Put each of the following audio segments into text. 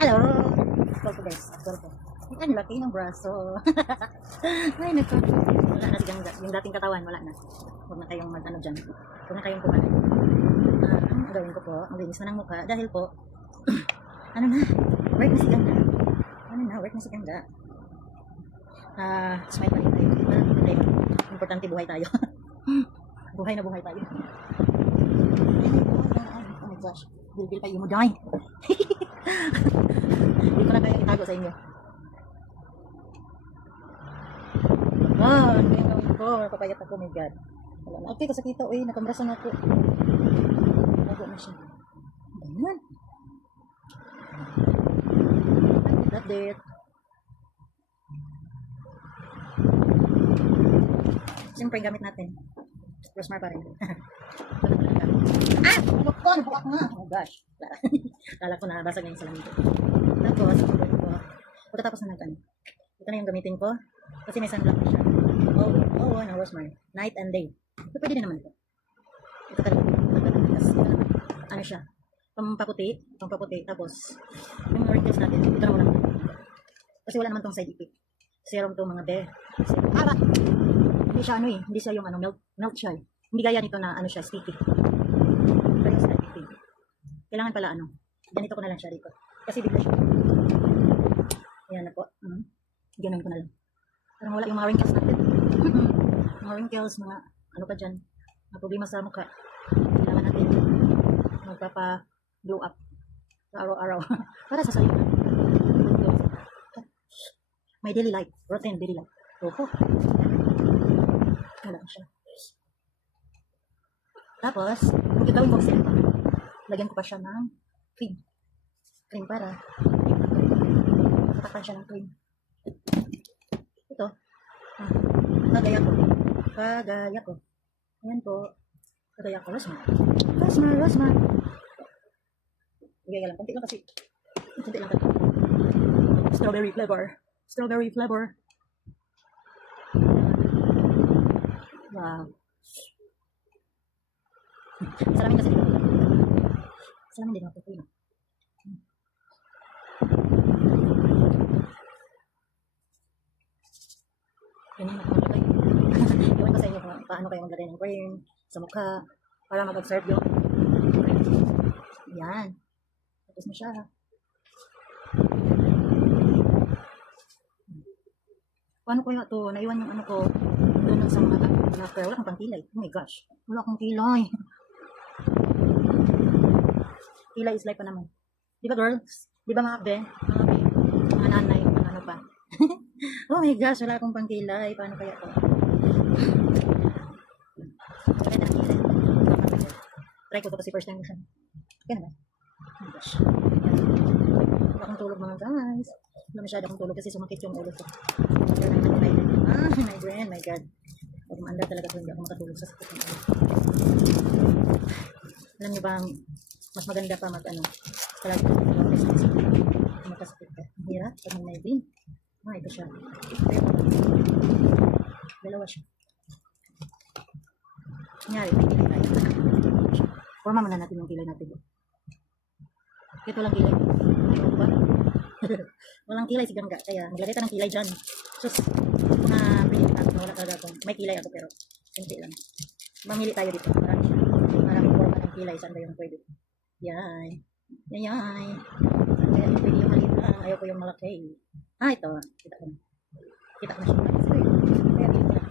Hello! Scroll ko guys, scroll ko. Ang laki ng braso. Ay, naku. Wala na sigang, yung dating katawan, wala na. Huwag na kayong mag-ano dyan. Huwag na kayong kumain. Ang gawin ko po, ang linis na ng mukha. Dahil po, ano na, work na si Ganda. Ano na, work na si Ganda. Smile pa rin tayo. Hindi, importante buhay tayo. Buhay na buhay tayo. Oh my gosh, bilbil kayo mo dahil. Hindi ko na kaya itago sa inyo. Ano yung gawin ko? Napapayat ako, my God. Wala na. Okay, kasakita. Uy, nakambrasan ako. Nago na siya. Ganyan. Update. Siyempre, gamit natin. Rosmar pa rin. Ano ko? Nabukat nga. Oh my gosh. Kala ko na basag na yung salamin ko. Tapos, pagkatapos na nag-ano. Ito na yung gamitin ko. Kasi may sunblock na siya. No, Rosmar. Night and day. So, pwede na naman ito. Ito talaga. Tapos, ito naman. Ano siya? Pampaputi. Tapos, yung wrinkles natin. Ito na muna. Kasi wala naman tong side effect. Serum to mga be. Para! Hindi siya ano eh. Hindi siya yung ano, melt siya eh. Hindi gaya nito na ano siya, sticky. Pero yung sticky. Kailangan pala ano. Ganito ko na lang siya dito. Kasi bigla siya. Ayan na po. Ganun ko na lang. Parang wala yung mga wrinkles natin. Mga wrinkles, mga ano pa dyan. Mga problema sa mukha. Kailangan natin magpapa-glow up sa araw-araw. Para sa sayo. My daily life. Routine daily life. Oho. Wala siya. Tapos, kung gagawin ko kasi ito, lagyan ko pa siya ng cream. Cream para tatakpan siya ng cream. Ito. Kagaya ko. Ayan po. Kagaya ko. Rosmar. Gaya lang. Kunti lang kasi. Kunti lang kasi. Strawberry flavor. Wow. Salamin kasi dito. Salamin din ako. Ganyan ako maglagay. Iwan ko sa inyo kung paano kayo maglagay ng cream sa mukha para mag-absorb yung yan. Tapos na siya. Paano ko ito? Naiwan yung ano ko doon sa mga pero wala akong pangkilay. Oh my gosh. Wala akong kilay. Kilay is life pa naman. Di ba girls? Di ba mga be? Mga nanay, mga ano pa. Oh my gosh, wala akong pangkilay. Paano kaya ito? Try ko ito kasi first time ko siya. Kaya naman. Oh my gosh. Wala akong tulog mga guys. Wala masyado akong tulog kasi sumakit yung ulo ko. Migraine. My God. Pag maanda talaga kung hindi ako makatulog sa sakit ng ulo. Alam niyo ba, mas maganda pa mag-ano. Talaga makasakit ka. Ang hirap pag may migraine. Ito siya. Dalawa siya. Kunyari, may kilay tayo. Forma muna natin yung kilay natin. Ito lang kilay. Ano ba? Walang kilay si Gangga. Kaya naglagay ka ng kilay dyan. Sus, pili natin. Wala talaga akong. May kilay ako pero hindi lang. Mamili tayo dito. Marami siya. Maraming forma ng kilay. Saan ba yung pwede? Yan. Kaya pwede yung maliit lang. Ayaw ko yung malaki. Ito. Kita ko na siya. Kaya pili ko na.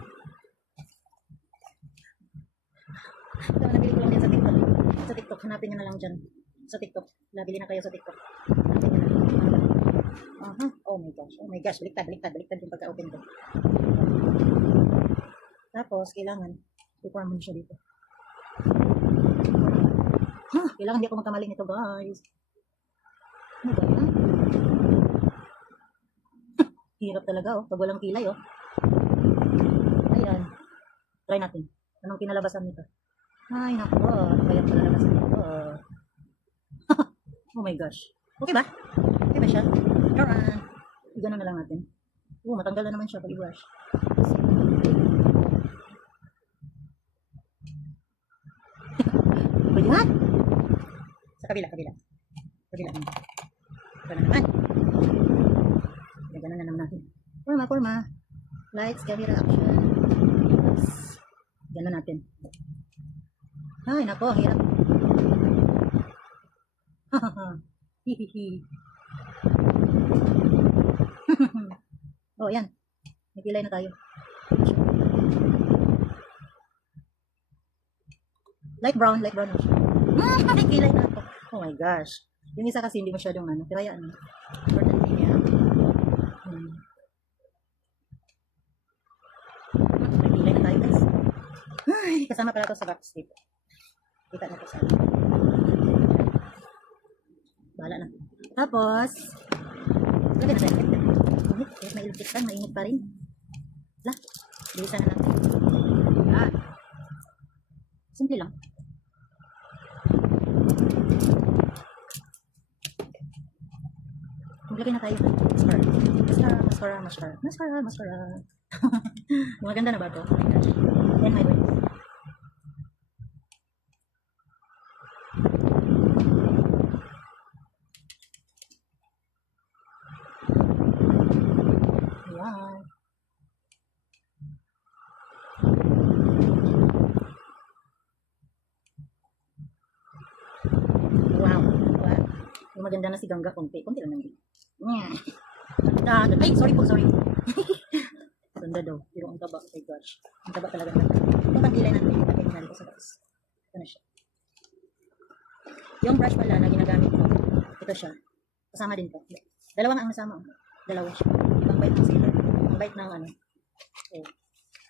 Ito, nabili ko lang din sa TikTok. Sa TikTok, hanapin nyo na lang dyan. Sa TikTok. Nabili na kayo sa TikTok. Hanapin nyo na lang. Oh my gosh. Baliktad yung pagka-open ko. Tapos, kailangan i-form mo siya dito. Kailangan di ako magkamali nito, guys. Ano ba yan? Hirap talaga, oh. Pag walang kilay, oh. Ayan. Try natin. Anong kinalabasan nito? Ay, naku. Ano ba yung kinalabasan nito? Oh my gosh. Okay ba? Okay ba siya? Alright. Ganun na lang natin. Matanggal na naman siya pag i-brush. Pwede nga. Sa kabila. Kabila. Ito na naman. Gaganan na naman natin. Forma. Lights, camera, action. Yes. Ganon natin. Ay, nako, hirap. Hihihi. Oh, yan. May kilay na tayo. Light brown na siya. May kilay na ako. Oh my gosh. Yung isa kasi hindi masyadong ano. Pero yan. Important din yan. May kilay na tayo guys. Ay, kasama pala ito sa backstep. Kita na ito sa akin. Bahala na. Tapos, lagyan na tayo. Init. Kahit may electric fan, mainit pa rin. Wala. Bilisan na natin. Yan. Simple lang. Maglagay na tayo. Mascara. Maganda na ba ito? Then my way. Ayan. Wow. Diba? Yung maganda na si Gangga, konti lang naman. Ay, sorry. Ganda daw. Pero ang taba. Oh my gosh. Ang taba talaga. Yung pagkilay natin, ilagay na dito sa taas. Ito na siya. Yung brush pala na ginagamit ko, ito siya. Kasama din to. Dalawang ang nasama. Dalawa siya. Ibang bite ng sila. Ibang bite ng ano. Okay.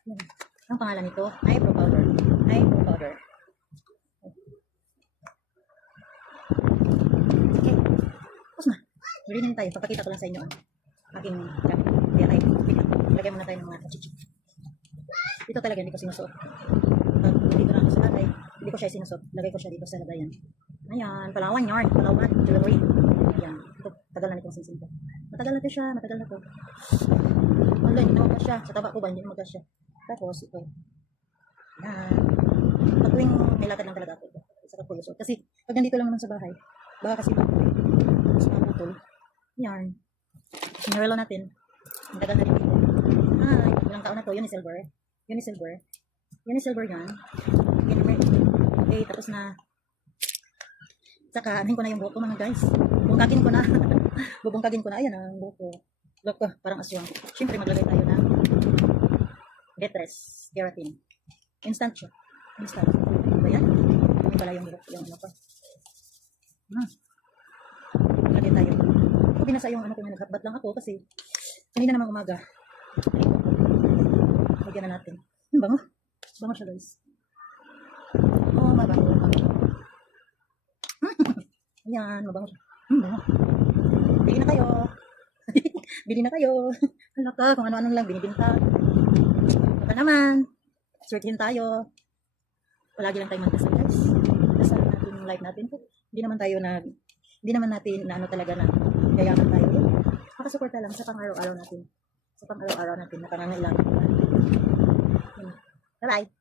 Yan. Ang pangalan nito, eyebrow powder. Okay. Tapos na. Marinin tayo. Papakita ko lang sa inyo ang aking gamit. Kaya tayo. Ilagay muna tayo ng mga chichik. Ito talaga hindi ko sinusuot. Pag dito na ako sa bagay, hindi ko siya sinusuot. Lagay ko siya dito sa lagayan. Ayan. Palawan jewelry. Ayan. Ito. Tagal na nitong sinsin ko. Matagal na to. Wala, hindi na magkasya. Sa taba ko ba, hindi na magkasya. Tapos, ito. Ayan. Pag tuwing may lakad lang talaga ako. Saka ko yung kasi, pag nandito lang naman sa bahay, baka kasi mas maputol. Ayan. Sinarelo natin. Ang tagal na rin dito. Ay, ilang taon na to. Unisilver yan. Okay, tapos na. Saka, anin ko na yung buhok ko mga guys. Bubungkagin ko na. Ayan ang buhok ko. Look ko, parang aswang. Siyempre, maglagay tayo ng Detress Keratin. Instant siya. Ayan. Hindi pala yung buhok. Yung ano pa. Maglagay tayo. Kung binasa yung ano ko na naghatbat lang ako kasi kanina namang umaga. Lagyan na natin. Bango siya guys. Oh, mabango. Ayan, mabango siya. Bango. Bili na kayo. Ano ka, kung ano-ano lang binibinta. Ito naman. Swertihin tayo. Palagi lang tayo magdasal guys. Dasal natin yung life natin. Hindi naman natin na ano talaga na gayaman tayo. Makasuporta lang sa pang-araw-araw natin. Na pangangailangan. Bye-bye.